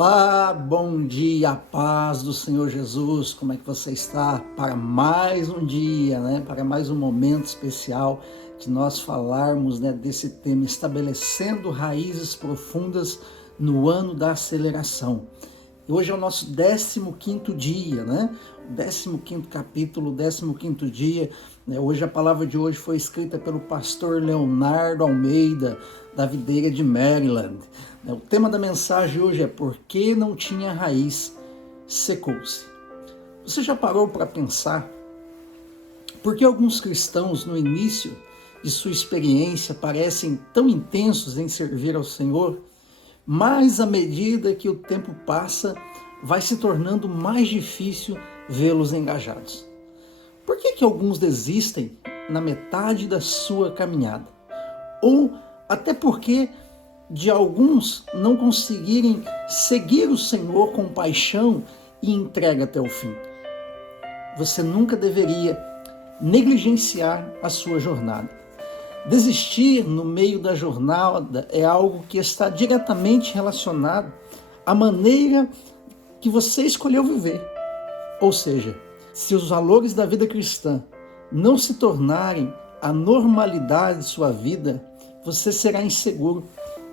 Olá, bom dia, paz do Senhor Jesus, como é que você está? Para mais um dia, para mais um momento especial de nós falarmos desse tema, estabelecendo raízes profundas no ano da aceleração. Hoje é o nosso 15º dia, O 15º capítulo, o 15º dia. Hoje a palavra de hoje foi escrita pelo pastor Leonardo Almeida, da Videira de Maryland. O tema da mensagem hoje é Por que não tinha raiz, secou-se. Você já parou para pensar por que alguns cristãos no início de sua experiência parecem tão intensos em servir ao Senhor, mas à medida que o tempo passa, vai se tornando mais difícil vê-los engajados? Por que alguns desistem na metade da sua caminhada? Ou até porque de alguns não conseguirem seguir o Senhor com paixão e entrega até o fim? Você nunca deveria negligenciar a sua jornada. Desistir no meio da jornada é algo que está diretamente relacionado à maneira que você escolheu viver. Ou seja, se os valores da vida cristã não se tornarem a normalidade de sua vida, você será inseguro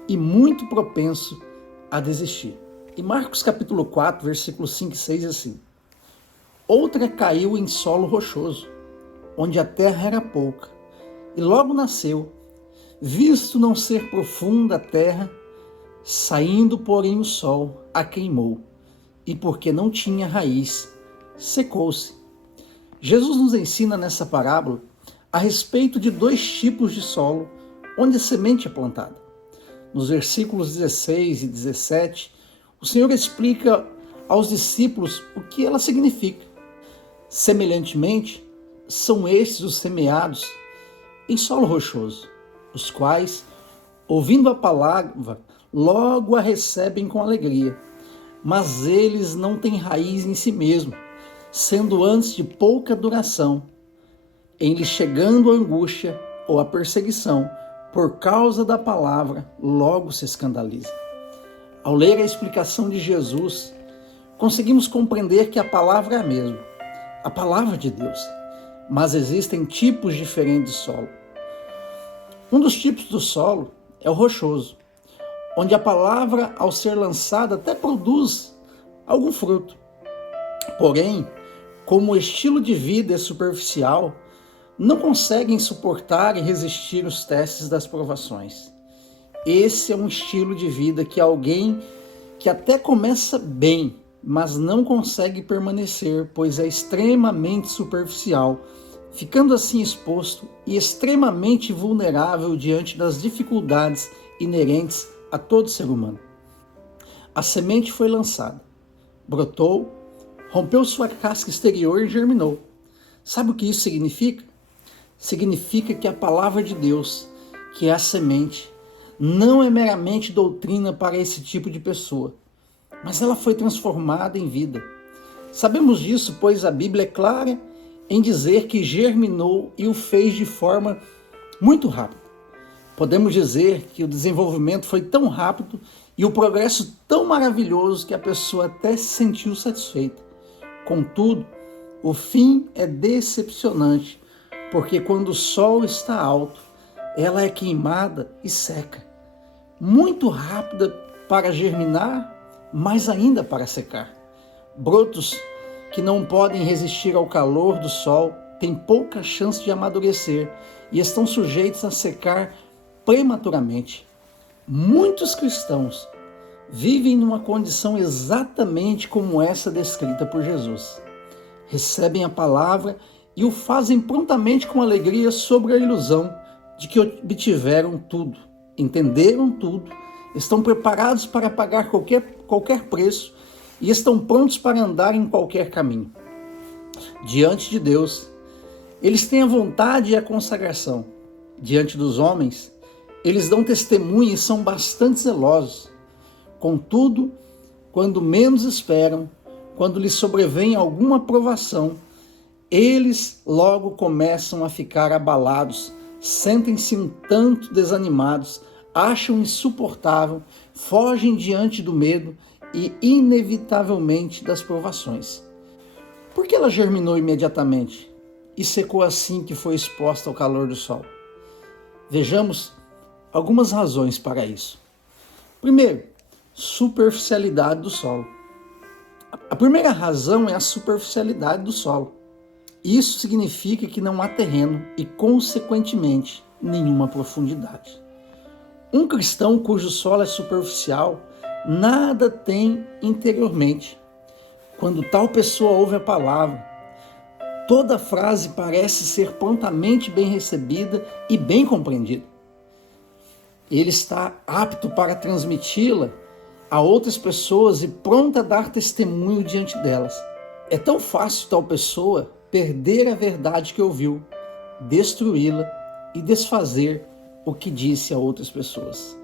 e muito propenso a desistir. Em Marcos capítulo 4, versículos 5 e 6, assim: Outra caiu em solo rochoso, onde a terra era pouca, e logo nasceu, visto não ser profunda a terra, saindo, porém, o sol a queimou, e porque não tinha raiz, secou-se. Jesus nos ensina nessa parábola a respeito de dois tipos de solo onde a semente é plantada. Nos versículos 16 e 17, o Senhor explica aos discípulos o que ela significa. Semelhantemente, são estes os semeados em solo rochoso, os quais, ouvindo a palavra, logo a recebem com alegria, mas eles não têm raiz em si mesmo, sendo antes de pouca duração, em lhes chegando a angústia ou a perseguição, por causa da palavra, logo se escandaliza. Ao ler a explicação de Jesus, conseguimos compreender que a palavra é a mesma, a palavra de Deus, mas existem tipos diferentes de solo. Um dos tipos do solo é o rochoso, onde a palavra, ao ser lançada, até produz algum fruto. Porém, como o estilo de vida é superficial, não conseguem suportar e resistir os testes das provações. Esse é um estilo de vida que alguém que até começa bem, mas não consegue permanecer, pois é extremamente superficial, ficando assim exposto e extremamente vulnerável diante das dificuldades inerentes a todo ser humano. A semente foi lançada, brotou, rompeu sua casca exterior e germinou. Sabe o que isso significa? Significa que a palavra de Deus, que é a semente, não é meramente doutrina para esse tipo de pessoa, mas ela foi transformada em vida. Sabemos disso, pois a Bíblia é clara em dizer que germinou e o fez de forma muito rápida. Podemos dizer que o desenvolvimento foi tão rápido e o progresso tão maravilhoso que a pessoa até se sentiu satisfeita. Contudo, o fim é decepcionante, porque quando o sol está alto, ela é queimada e seca. Muito rápida para germinar, mas ainda para secar. Brotos que não podem resistir ao calor do sol têm pouca chance de amadurecer e estão sujeitos a secar prematuramente. Muitos cristãos vivem numa condição exatamente como essa descrita por Jesus. Recebem a palavra e o fazem prontamente com alegria sobre a ilusão de que obtiveram tudo, entenderam tudo, estão preparados para pagar qualquer preço e estão prontos para andar em qualquer caminho. Diante de Deus, eles têm a vontade e a consagração. Diante dos homens, eles dão testemunho e são bastante zelosos. Contudo, quando menos esperam, quando lhes sobrevém alguma provação, eles logo começam a ficar abalados, sentem-se um tanto desanimados, acham insuportável, fogem diante do medo e inevitavelmente das provações. Por que ela germinou imediatamente e secou assim que foi exposta ao calor do sol? Vejamos algumas razões para isso. Primeiro, superficialidade do solo. A primeira razão é a superficialidade do solo. Isso significa que não há terreno e, consequentemente, nenhuma profundidade. Um cristão cujo solo é superficial nada tem interiormente. Quando tal pessoa ouve a palavra, toda frase parece ser prontamente bem recebida e bem compreendida. Ele está apto para transmiti-la a outras pessoas e pronto a dar testemunho diante delas. É tão fácil tal pessoa perder a verdade que ouviu, destruí-la e desfazer o que disse a outras pessoas.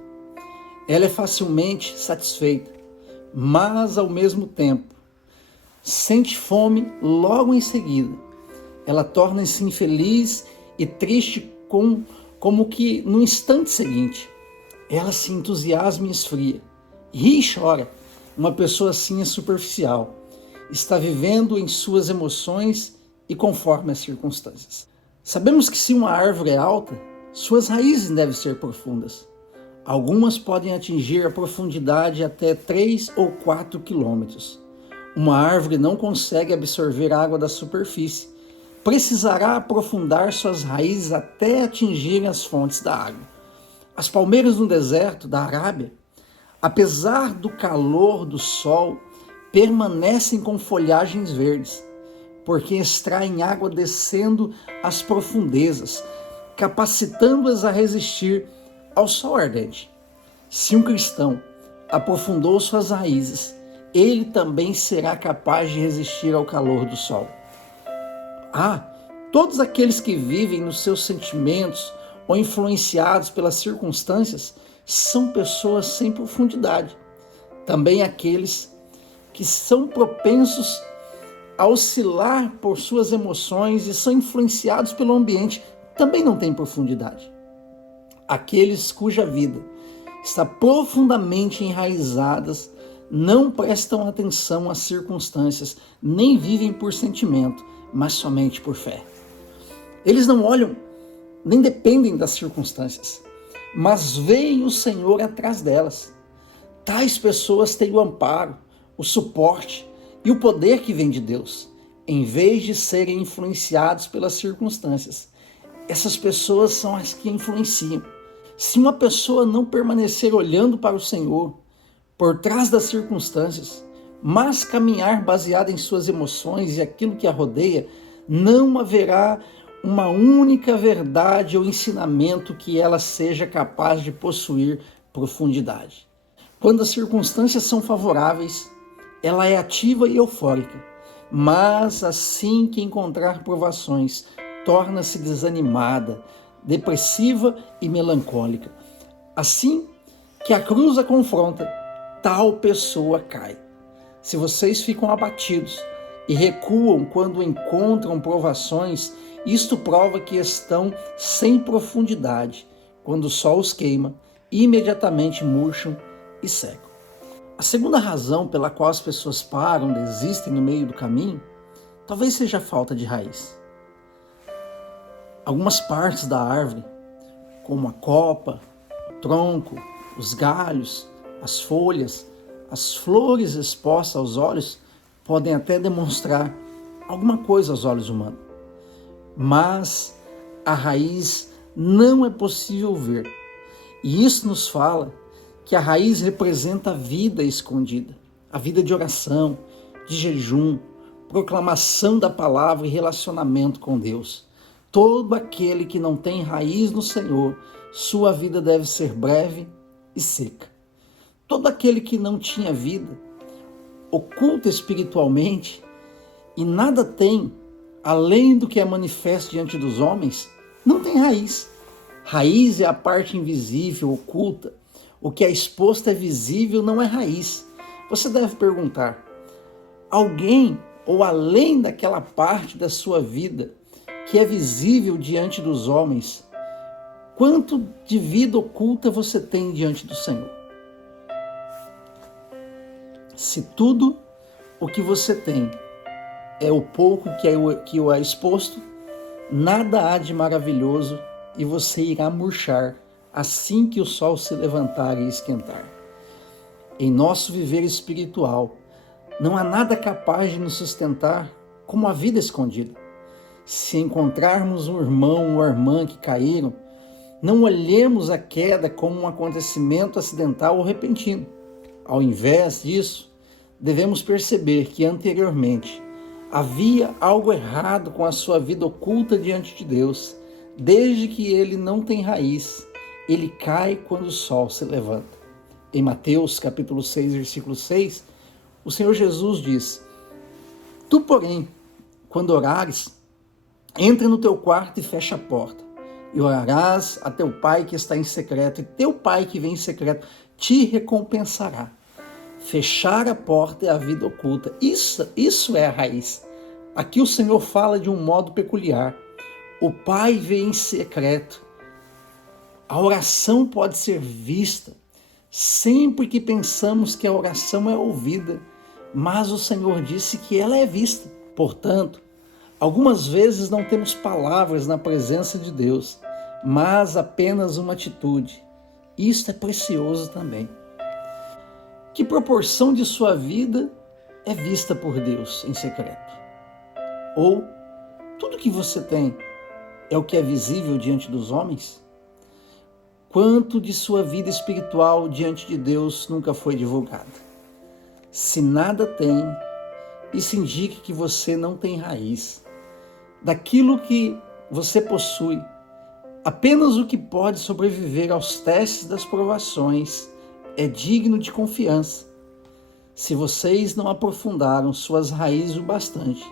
Ela é facilmente satisfeita, mas ao mesmo tempo sente fome logo em seguida. Ela torna-se infeliz e triste como que no instante seguinte. Ela se entusiasma e esfria, ri e chora. Uma pessoa assim é superficial, está vivendo em suas emoções e conforme as circunstâncias. Sabemos que se uma árvore é alta, suas raízes devem ser profundas. Algumas podem atingir a profundidade até 3 ou 4 quilômetros. Uma árvore não consegue absorver água da superfície. Precisará aprofundar suas raízes até atingirem as fontes da água. As palmeiras no deserto da Arábia, apesar do calor do sol, permanecem com folhagens verdes, porque extraem água descendo às profundezas, capacitando-as a resistir ao sol ardente. Se um cristão aprofundou suas raízes, ele também será capaz de resistir ao calor do sol. Todos aqueles que vivem nos seus sentimentos ou influenciados pelas circunstâncias são pessoas sem profundidade. Também aqueles que são propensos a oscilar por suas emoções e são influenciados pelo ambiente também não têm profundidade. Aqueles cuja vida está profundamente enraizadas não prestam atenção às circunstâncias, nem vivem por sentimento, mas somente por fé. Eles não olham, nem dependem das circunstâncias, mas veem o Senhor atrás delas. Tais pessoas têm o amparo, o suporte e o poder que vem de Deus, em vez de serem influenciados pelas circunstâncias. Essas pessoas são as que influenciam. Se uma pessoa não permanecer olhando para o Senhor, por trás das circunstâncias, mas caminhar baseada em suas emoções e aquilo que a rodeia, não haverá uma única verdade ou ensinamento que ela seja capaz de possuir profundidade. Quando as circunstâncias são favoráveis, ela é ativa e eufórica, mas assim que encontrar provações, torna-se desanimada, depressiva e melancólica. Assim que a cruz a confronta, tal pessoa cai. Se vocês ficam abatidos e recuam quando encontram provações, isto prova que estão sem profundidade. Quando o sol os queima, imediatamente murcham e secam. A segunda razão pela qual as pessoas param, desistem no meio do caminho, talvez seja a falta de raiz. Algumas partes da árvore, como a copa, o tronco, os galhos, as folhas, as flores expostas aos olhos, podem até demonstrar alguma coisa aos olhos humanos. Mas a raiz não é possível ver. E isso nos fala que a raiz representa a vida escondida, a vida de oração, de jejum, proclamação da palavra e relacionamento com Deus. Todo aquele que não tem raiz no Senhor, sua vida deve ser breve e seca. Todo aquele que não tinha vida, oculta espiritualmente e nada tem, além do que é manifesto diante dos homens, não tem raiz. Raiz é a parte invisível, oculta. O que é exposto é visível, não é raiz. Você deve perguntar, alguém ou além daquela parte da sua vida que é visível diante dos homens, quanto de vida oculta você tem diante do Senhor? Se tudo o que você tem é o pouco que o é exposto, nada há de maravilhoso e você irá murchar assim que o sol se levantar e esquentar. Em nosso viver espiritual, não há nada capaz de nos sustentar como a vida escondida. Se encontrarmos um irmão ou irmã que caíram, não olhemos a queda como um acontecimento acidental ou repentino. Ao invés disso, devemos perceber que anteriormente havia algo errado com a sua vida oculta diante de Deus. Desde que ele não tem raiz, ele cai quando o sol se levanta. Em Mateus capítulo 6, versículo 6, o Senhor Jesus diz: Tu, porém, quando orares, entra no teu quarto e fecha a porta, e orarás a teu pai que está em secreto, e teu pai que vem em secreto te recompensará. Fechar a porta é a vida oculta. Isso é a raiz. Aqui o Senhor fala de um modo peculiar. O Pai vem em secreto. A oração pode ser vista sempre que pensamos que a oração é ouvida, mas o Senhor disse que ela é vista. Portanto, algumas vezes não temos palavras na presença de Deus, mas apenas uma atitude. Isto é precioso também. Que proporção de sua vida é vista por Deus em secreto? Ou tudo que você tem é o que é visível diante dos homens? Quanto de sua vida espiritual diante de Deus nunca foi divulgada? Se nada tem, isso indica que você não tem raiz. Daquilo que você possui, apenas o que pode sobreviver aos testes das provações é digno de confiança. Se vocês não aprofundaram suas raízes o bastante,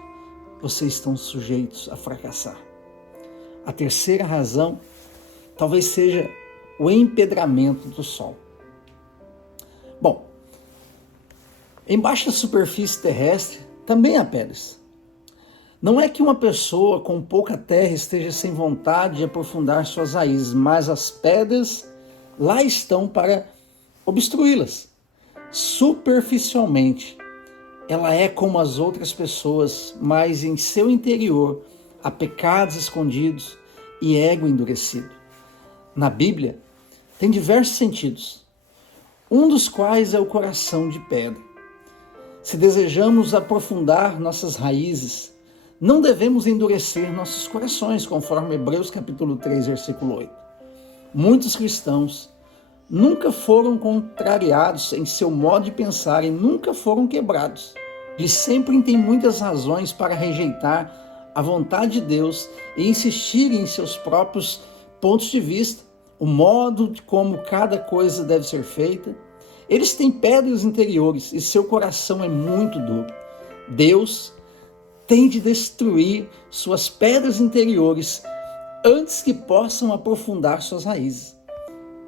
vocês estão sujeitos a fracassar. A terceira razão talvez seja o empedramento do sol. Bom, embaixo da superfície terrestre também há pedras. Não é que uma pessoa com pouca terra esteja sem vontade de aprofundar suas raízes, mas as pedras lá estão para obstruí-las. Superficialmente, ela é como as outras pessoas, mas em seu interior há pecados escondidos e ego endurecido. Na Bíblia, tem diversos sentidos, um dos quais é o coração de pedra. Se desejamos aprofundar nossas raízes, não devemos endurecer nossos corações, conforme Hebreus capítulo 3, versículo 8. Muitos cristãos nunca foram contrariados em seu modo de pensar e nunca foram quebrados. Eles sempre têm muitas razões para rejeitar a vontade de Deus e insistir em seus próprios pontos de vista, o modo de como cada coisa deve ser feita. Eles têm pedras interiores e seu coração é muito duro. Deus tem de destruir suas pedras interiores antes que possam aprofundar suas raízes.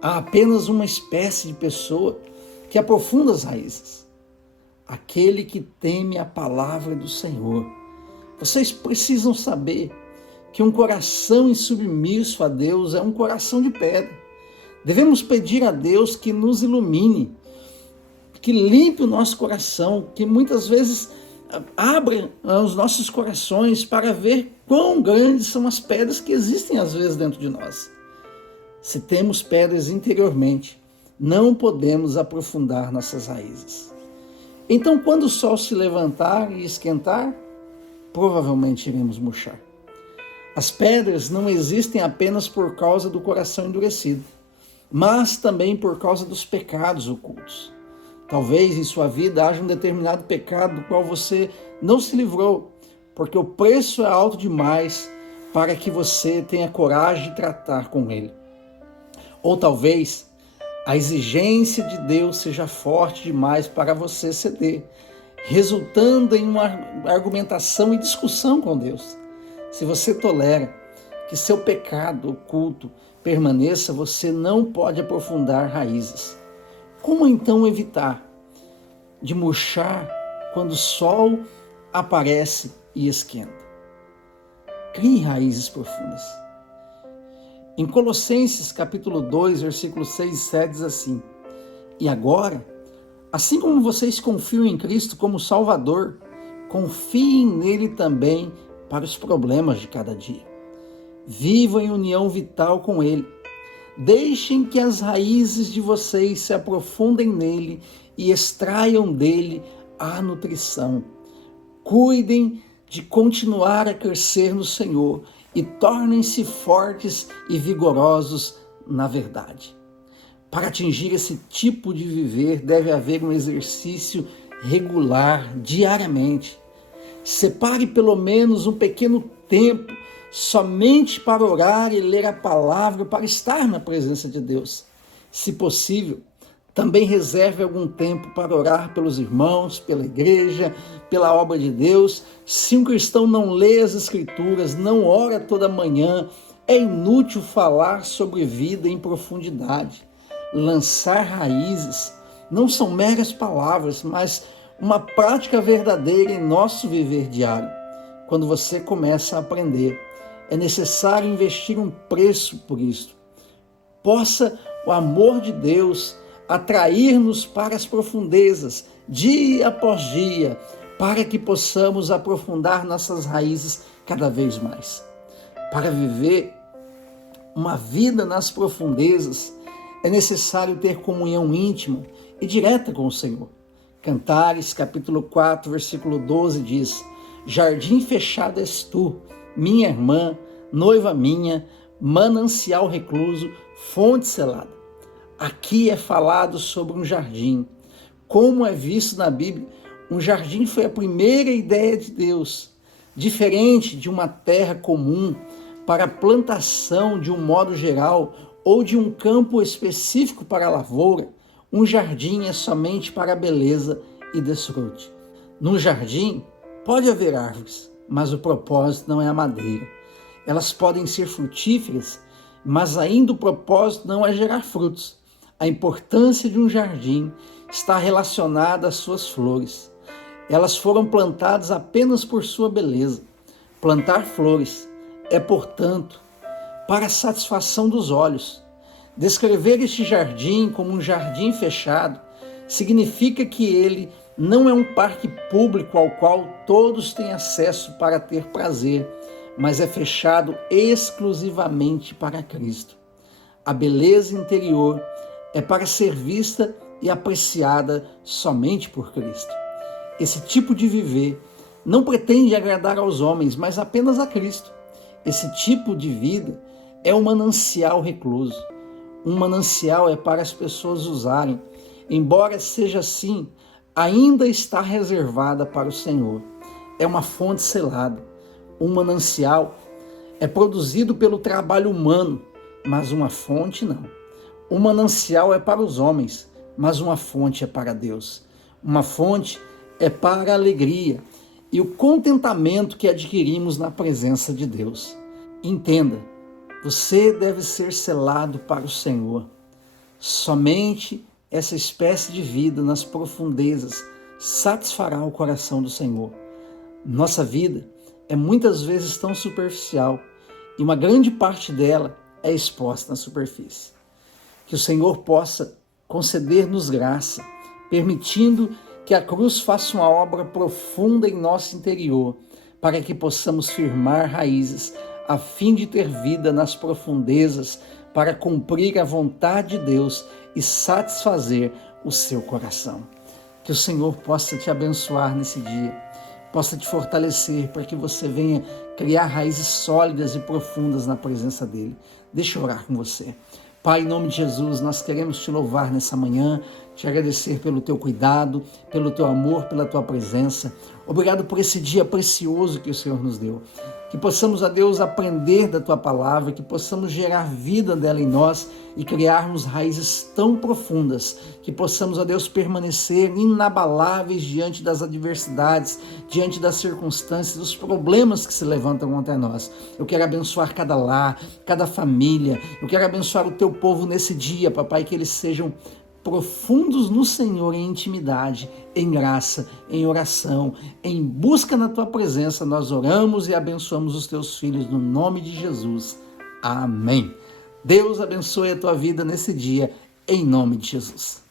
Há apenas uma espécie de pessoa que aprofunda as raízes: aquele que teme a palavra do Senhor. Vocês precisam saber que um coração insubmisso a Deus é um coração de pedra. Devemos pedir a Deus que nos ilumine, que limpe o nosso coração, que muitas vezes abra os nossos corações para ver quão grandes são as pedras que existem às vezes dentro de nós. Se temos pedras interiormente, não podemos aprofundar nossas raízes. Então, quando o sol se levantar e esquentar, provavelmente iremos murchar. As pedras não existem apenas por causa do coração endurecido, mas também por causa dos pecados ocultos. Talvez em sua vida haja um determinado pecado do qual você não se livrou, porque o preço é alto demais para que você tenha coragem de tratar com ele. Ou talvez a exigência de Deus seja forte demais para você ceder, resultando em uma argumentação e discussão com Deus. Se você tolera que seu pecado oculto permaneça, você não pode aprofundar raízes. Como então evitar de murchar quando o sol aparece e esquenta? Crie raízes profundas. Em Colossenses capítulo 2, versículos 6 e 7 diz assim: E agora, Assim como vocês confiam em Cristo como Salvador, confiem nele também para os problemas de cada dia. Vivam em união vital com ele. Deixem que as raízes de vocês se aprofundem nele e extraiam dele a nutrição. Cuidem de continuar a crescer no Senhor e tornem-se fortes e vigorosos na verdade. Para atingir esse tipo de viver, deve haver um exercício regular, diariamente. Separe pelo menos um pequeno tempo somente para orar e ler a palavra, para estar na presença de Deus. Se possível, também reserve algum tempo para orar pelos irmãos, pela igreja, pela obra de Deus. Se um cristão não lê as Escrituras, não ora toda manhã, é inútil falar sobre vida em profundidade. Lançar raízes não são meras palavras, mas uma prática verdadeira em nosso viver diário. Quando você começa a aprender, é necessário investir um preço por isso. Possa o amor de Deus atrair-nos para as profundezas, dia após dia, para que possamos aprofundar nossas raízes cada vez mais. Para viver uma vida nas profundezas, é necessário ter comunhão íntima e direta com o Senhor. Cantares, capítulo 4, versículo 12 diz: Jardim fechado és tu, minha irmã, noiva minha, manancial recluso, fonte selada. Aqui é falado sobre um jardim. Como é visto na Bíblia, um jardim foi a primeira ideia de Deus. Diferente de uma terra comum para a plantação de um modo geral ou de um campo específico para a lavoura, um jardim é somente para a beleza e desfrute. Num jardim pode haver árvores, mas o propósito não é a madeira. Elas podem ser frutíferas, mas ainda o propósito não é gerar frutos. A importância de um jardim está relacionada às suas flores. Elas foram plantadas apenas por sua beleza. Plantar flores é, portanto, para a satisfação dos olhos. Descrever este jardim como um jardim fechado significa que ele não é um parque público ao qual todos têm acesso para ter prazer, mas é fechado exclusivamente para Cristo. A beleza interior é para ser vista e apreciada somente por Cristo. Esse tipo de viver não pretende agradar aos homens, mas apenas a Cristo. Esse tipo de vida é um manancial recluso. Um manancial é para as pessoas usarem. Embora seja assim, ainda está reservada para o Senhor. É uma fonte selada. Um manancial é produzido pelo trabalho humano, mas uma fonte não. Um manancial é para os homens, mas uma fonte é para Deus. Uma fonte é para a alegria e o contentamento que adquirimos na presença de Deus. Entenda, você deve ser selado para o Senhor. Somente essa espécie de vida nas profundezas satisfará o coração do Senhor. Nossa vida é muitas vezes tão superficial e uma grande parte dela é exposta na superfície. Que o Senhor possa conceder-nos graça, permitindo que a cruz faça uma obra profunda em nosso interior, para que possamos firmar raízes, a fim de ter vida nas profundezas, para cumprir a vontade de Deus e satisfazer o seu coração. Que o Senhor possa te abençoar nesse dia, possa te fortalecer para que você venha criar raízes sólidas e profundas na presença dEle. Deixa eu orar com você. Pai, em nome de Jesus, nós queremos te louvar nessa manhã, te agradecer pelo teu cuidado, pelo teu amor, pela tua presença. Obrigado por esse dia precioso que o Senhor nos deu. Que possamos, a Deus, aprender da tua palavra, que possamos gerar vida dela em nós e criarmos raízes tão profundas, que possamos, a Deus, permanecer inabaláveis diante das adversidades, diante das circunstâncias, dos problemas que se levantam contra nós. Eu quero abençoar cada lar, cada família. Eu quero abençoar o teu povo nesse dia, papai, que eles sejam profundos no Senhor em intimidade, em graça, em oração, em busca na tua presença. Nós oramos e abençoamos os teus filhos no nome de Jesus. Amém. Deus abençoe a tua vida nesse dia, em nome de Jesus.